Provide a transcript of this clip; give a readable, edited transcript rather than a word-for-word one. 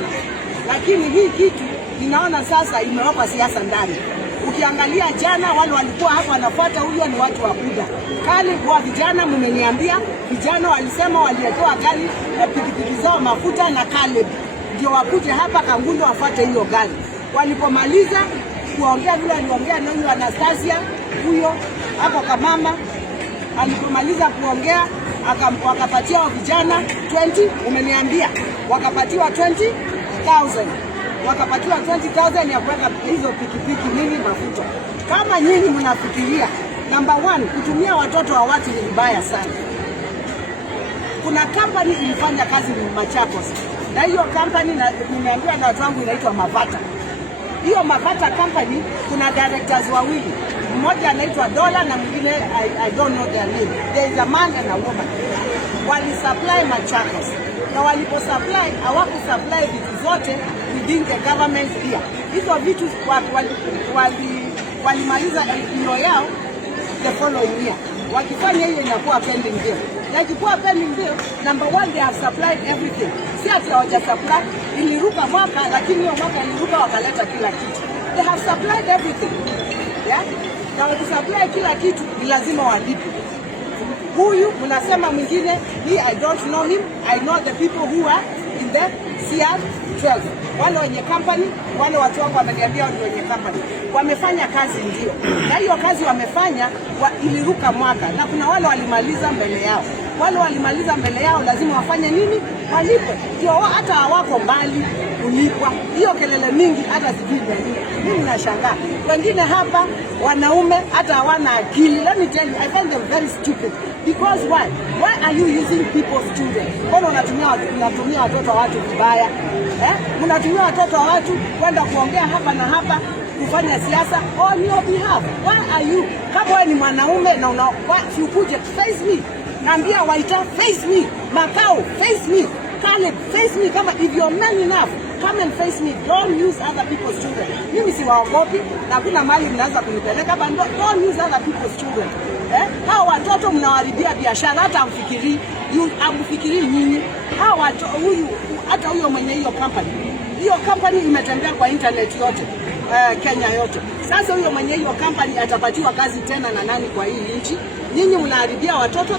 sana, lakini hii kitu ninaona sasa imewekwa siasa ndani. Ukiangalia jana wale walikuwa hapa wanafuata huyo ni watu wa Buda kali kwa vijana. Mmeniambia vijana walisema walietoa gari pikipiki zao mafuta na Caleb ndio wakuje hapa Kangundo wafuate hiyo gari. Walipomaliza kuongea vile aliongea na huyo Anastasia huyo hapo kamama, alipomaliza kuongea wakapatia vijana 20, umeniambia wakapatiwa 20,000, wakapatiwa 20,000 ya kuweka hizo pikipiki nini mafuta. Kama nyinyi mnafikiria number 1 kutumia watoto wa watu ni vibaya sana. Kuna company ilifanya kazi Machakos na hiyo company nimeambiwa na watu wangu inaitwa Mavata. Hiyo Mavata company kuna directors wawili, mmoja anaitwa Dola na mwingine I don't know their name. There is a man and a woman. Wali supply Machakos na walipo supply hawakusupply vitu zote within the government here. Hizo vitu walimaliza LPO yao the following year. Wakifanya hiyo inakuwa pending bill. Na ikikuwa pending bill, number 1 they have supplied everything. Si ati hawaja supply, iliruka mwaka lakini hiyo mwaka iliruka wakaleta kila kitu. They have supplied everything. Yeah? Na wakisupply kila kitu ni lazima walipe. Huyu mnasema mwingine, I don't know him. I know the people who are in the CR12. Wale wenye company, wale watu wangu wameniambia wale wenye company wamefanya kazi ndio. Na hiyo kazi wamefanya iliruka mwaka na kuna wale walimaliza mbele yao. Wale walimaliza mbele yao lazima wafanye nini? Walipe. Ndio hata hawako mbali kulipwa. Hiyo kelele mingi hata sijui nini. Mimi nashangaa. Wengine hapa wanaume hata hawana akili. Let me tell you, I find them very stupid. Because why? Why are you using people's children? Mbona unatumia watoto wa watu vibaya? Mnatumia watoto wa watu kwenda kuongea hapa na hapa kufanya siasa on your behalf. Why are you? Kama wewe ni mwanaume na ukuje face me. Naambia Waita face me. Makao face me. Caleb face me. Kama if you're man enough, come and face me. Don't use other people's children. Mimi si waogopi na kuna mali mnaanza kunipeleka but don't use other people's children. Hao watoto mnawaribia biashara hata amfikirii nyinyi. Hao watoto hata huyo mwenye hiyo company. Hiyo company imetembea kwa internet yote Kenya yote. Sasa huyo mwenye hiyo company atapatiwa kazi tena na nani kwa hii nchi? Nyinyi mnaharibia watoto.